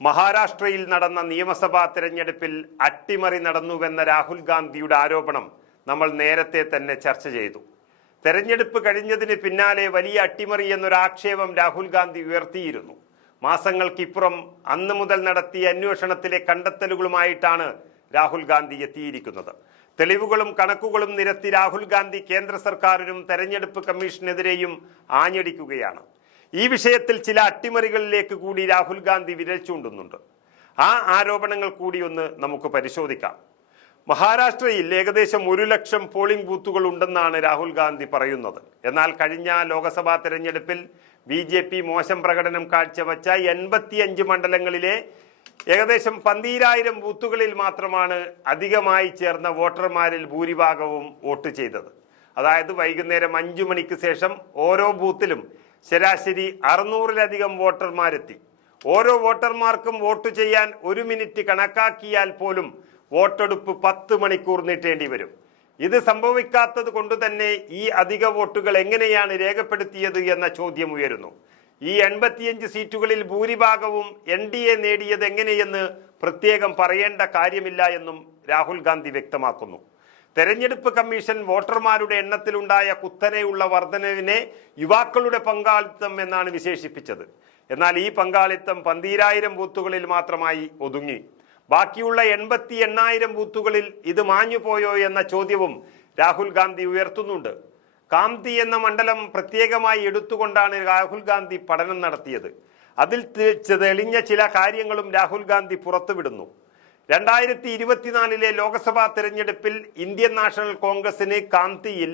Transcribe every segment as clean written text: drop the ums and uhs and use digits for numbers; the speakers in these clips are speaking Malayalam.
മഹാരാഷ്ട്രയിൽ നടന്ന നിയമസഭാ തെരഞ്ഞെടുപ്പിൽ അട്ടിമറി നടന്നുവെന്ന രാഹുൽ ഗാന്ധിയുടെ ആരോപണം നമ്മൾ നേരത്തെ തന്നെ ചർച്ച ചെയ്തു. തെരഞ്ഞെടുപ്പ് കഴിഞ്ഞതിന് പിന്നാലെ വലിയ അട്ടിമറി എന്നൊരാക്ഷേപം രാഹുൽ ഗാന്ധി ഉയർത്തിയിരുന്നു. മാസങ്ങൾക്കിപ്പുറം അന്ന് മുതൽ നടത്തിയ അന്വേഷണത്തിലെ കണ്ടെത്തലുകളുമായിട്ടാണ് രാഹുൽ ഗാന്ധി എത്തിയിരിക്കുന്നത്. തെളിവുകളും കണക്കുകളും നിരത്തി രാഹുൽ ഗാന്ധി കേന്ദ്ര സർക്കാരിനും തെരഞ്ഞെടുപ്പ് കമ്മീഷനെതിരെയും ആഞ്ഞടിക്കുകയാണ്. ഈ വിഷയത്തിൽ ചില അട്ടിമറികളിലേക്ക് കൂടി രാഹുൽ ഗാന്ധി വിരൽ ചൂണ്ടുന്നുണ്ട്. ആ ആരോപണങ്ങൾ കൂടി ഒന്ന് നമുക്ക് പരിശോധിക്കാം. മഹാരാഷ്ട്രയിൽ ഏകദേശം 1 ലക്ഷം പോളിംഗ് ബൂത്തുകൾ ഉണ്ടെന്നാണ് രാഹുൽ ഗാന്ധി പറയുന്നത്. എന്നാൽ കഴിഞ്ഞ ലോക്സഭാ തെരഞ്ഞെടുപ്പിൽ BJP മോശം പ്രകടനം കാഴ്ചവെച്ച 85 മണ്ഡലങ്ങളിലെ ഏകദേശം 12,000 ബൂത്തുകളിൽ മാത്രമാണ് അധികമായി ചേർന്ന വോട്ടർമാരിൽ ഭൂരിഭാഗവും വോട്ട് ചെയ്തത്. അതായത് വൈകുന്നേരം 5 മണിക്ക് ശേഷം ഓരോ ബൂത്തിലും ശരാശരി 600-ലധികം വോട്ടർമാരെത്തി. ഓരോ വോട്ടർമാർക്കും വോട്ട് ചെയ്യാൻ 1 മിനിറ്റ് കണക്കാക്കിയാൽ പോലും വോട്ടെടുപ്പ് 10 മണിക്കൂർ നീട്ടേണ്ടി വരും. ഇത് സംഭവിക്കാത്തത് കൊണ്ട് തന്നെ ഈ അധിക വോട്ടുകൾ എങ്ങനെയാണ് രേഖപ്പെടുത്തിയത് എന്ന ചോദ്യം ഉയരുന്നു. ഈ 85 സീറ്റുകളിൽ ഭൂരിഭാഗവും NDA നേടിയത് എങ്ങനെയെന്ന് പ്രത്യേകം പറയേണ്ട കാര്യമില്ല എന്നും രാഹുൽ ഗാന്ധി വ്യക്തമാക്കുന്നു. തെരഞ്ഞെടുപ്പ് കമ്മീഷൻ വോട്ടർമാരുടെ എണ്ണത്തിലുണ്ടായ കുത്തനെയുള്ള വർധനവിനെ യുവാക്കളുടെ പങ്കാളിത്തം എന്നാണ് വിശേഷിപ്പിച്ചത്. എന്നാൽ ഈ പങ്കാളിത്തം 12,000 ബൂത്തുകളിൽ മാത്രമായി ഒതുങ്ങി. ബാക്കിയുള്ള 88,000 ബൂത്തുകളിൽ ഇത് മാഞ്ഞുപോയോ എന്ന ചോദ്യവും രാഹുൽ ഗാന്ധി ഉയർത്തുന്നുണ്ട്. കാംതി എന്ന മണ്ഡലം പ്രത്യേകമായി എടുത്തുകൊണ്ടാണ് രാഹുൽ ഗാന്ധി പഠനം നടത്തിയത്. അതിൽ തെളിഞ്ഞ ചില കാര്യങ്ങളും രാഹുൽ ഗാന്ധി പുറത്തുവിടുന്നു. 2024 ലോക്സഭാ തെരഞ്ഞെടുപ്പിൽ ഇന്ത്യൻ നാഷണൽ കോൺഗ്രസിന് കാംതിയിൽ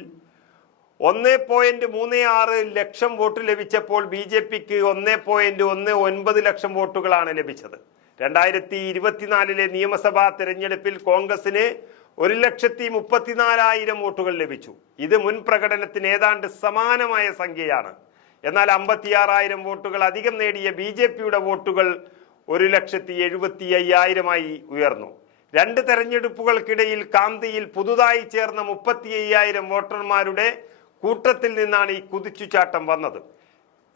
1.36 ലക്ഷം വോട്ട് ലഭിച്ചപ്പോൾ BJPക്ക് 1.19 ലക്ഷം വോട്ടുകളാണ് ലഭിച്ചത്. 2024 നിയമസഭാ തെരഞ്ഞെടുപ്പിൽ കോൺഗ്രസിന് 1,34,000 വോട്ടുകൾ ലഭിച്ചു. ഇത് മുൻ പ്രകടനത്തിന് ഏതാണ്ട് സമാനമായ സംഖ്യയാണ്. എന്നാൽ 56,000 വോട്ടുകൾ അധികം നേടിയ BJPയുടെ വോട്ടുകൾ 1,75,000 ഉയർന്നു. 2 തെരഞ്ഞെടുപ്പുകൾക്കിടയിൽ കാംതിയിൽ പുതുതായി ചേർന്ന 35,000 വോട്ടർമാരുടെ കൂട്ടത്തിൽ നിന്നാണ് ഈ കുതിച്ചുചാട്ടം വന്നത്.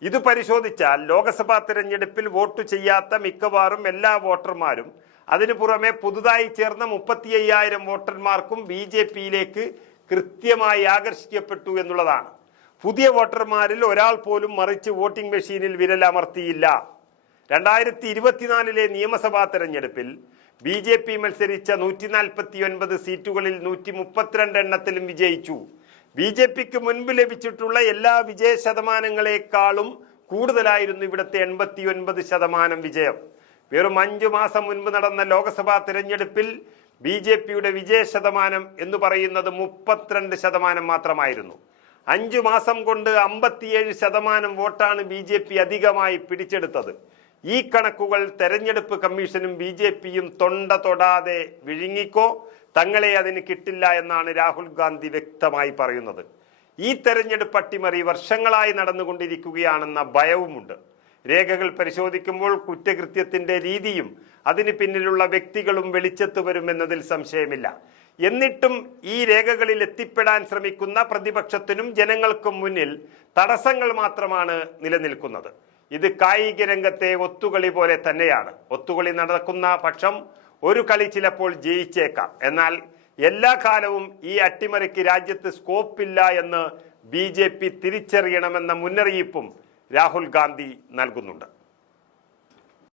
ഇത് പരിശോധിച്ചാൽ ലോക്സഭാ തെരഞ്ഞെടുപ്പിൽ വോട്ട് ചെയ്യാത്ത മിക്കവാറും എല്ലാ വോട്ടർമാരും അതിനു പുറമെ പുതുതായി ചേർന്ന 35,000 വോട്ടർമാർക്കും BJPയിലേക്ക് കൃത്യമായി ആകർഷിക്കപ്പെട്ടു എന്നുള്ളതാണ്. പുതിയ വോട്ടർമാരിൽ ഒരാൾ പോലും മറിച്ച് വോട്ടിംഗ് മെഷീനിൽ വിരലമർത്തിയില്ല. 2024 നിയമസഭാ തെരഞ്ഞെടുപ്പിൽ BJP മത്സരിച്ച 149 സീറ്റുകളിൽ 132 എണ്ണത്തിലും വിജയിച്ചു. BJPക്ക് മുൻപ് ലഭിച്ചിട്ടുള്ള എല്ലാ വിജയ ശതമാനങ്ങളെക്കാളും കൂടുതലായിരുന്നു ഇവിടുത്തെ 89% വിജയം. വെറും 5 മാസം മുൻപ് നടന്ന ലോക്സഭാ തെരഞ്ഞെടുപ്പിൽ BJPയുടെ വിജയ ശതമാനം എന്ന് പറയുന്നത് 32% മാത്രമായിരുന്നു. 5 മാസം കൊണ്ട് 57% വോട്ടാണ് BJP അധികമായി പിടിച്ചെടുത്തത്. ഈ കണക്കുകൾ തെരഞ്ഞെടുപ്പ് കമ്മീഷനും BJPയും തൊണ്ട തൊടാതെ വിഴുങ്ങിക്കോ, തങ്ങളെ അതിന് കിട്ടില്ല എന്നാണ് രാഹുൽ ഗാന്ധി വ്യക്തമായി പറയുന്നത്. ഈ തെരഞ്ഞെടുപ്പ് അട്ടിമറി വർഷങ്ങളായി നടന്നുകൊണ്ടിരിക്കുകയാണെന്ന ഭയവുമുണ്ട്. രേഖകൾ പരിശോധിക്കുമ്പോൾ കുറ്റകൃത്യത്തിന്റെ രീതിയും അതിന് പിന്നിലുള്ള വ്യക്തികളും വെളിച്ചത്ത് വരുമെന്നതിൽ സംശയമില്ല. എന്നിട്ടും ഈ രേഖകളിൽ എത്തിപ്പെടാൻ ശ്രമിക്കുന്ന പ്രതിപക്ഷത്തിനും ജനങ്ങൾക്കും മുന്നിൽ തടസ്സങ്ങൾ മാത്രമാണ് നിലനിൽക്കുന്നത്. ഇത് കായിക രംഗത്തെ ഒത്തുകളി പോലെ തന്നെയാണ്. ഒത്തുകളി നടക്കുന്ന പക്ഷം ഒരു കളി ചിലപ്പോൾ ജയിച്ചേക്കാം. എന്നാൽ എല്ലാ കാലവും ഈ അട്ടിമറിക്ക് രാജ്യത്ത് സ്കോപ്പില്ല എന്ന് BJP തിരിച്ചറിയണമെന്ന മുന്നറിയിപ്പും രാഹുൽ ഗാന്ധി നൽകുന്നുണ്ട്.